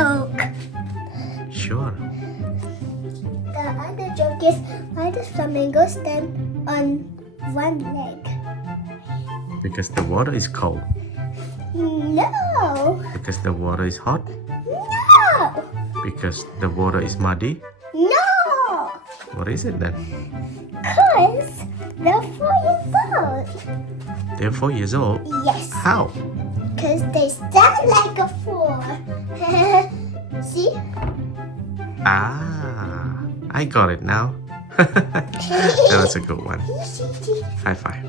joke. Sure. The other joke is why does flamingo stand on one leg? Because the water is cold. No. Because the water is hot. No. Because the water is muddy. No. What is it then? Because they're 4 years old. They're 4 years old. Yes. How? Because they stand like a 4. See? Ah, I got it now. That was a good one. High five.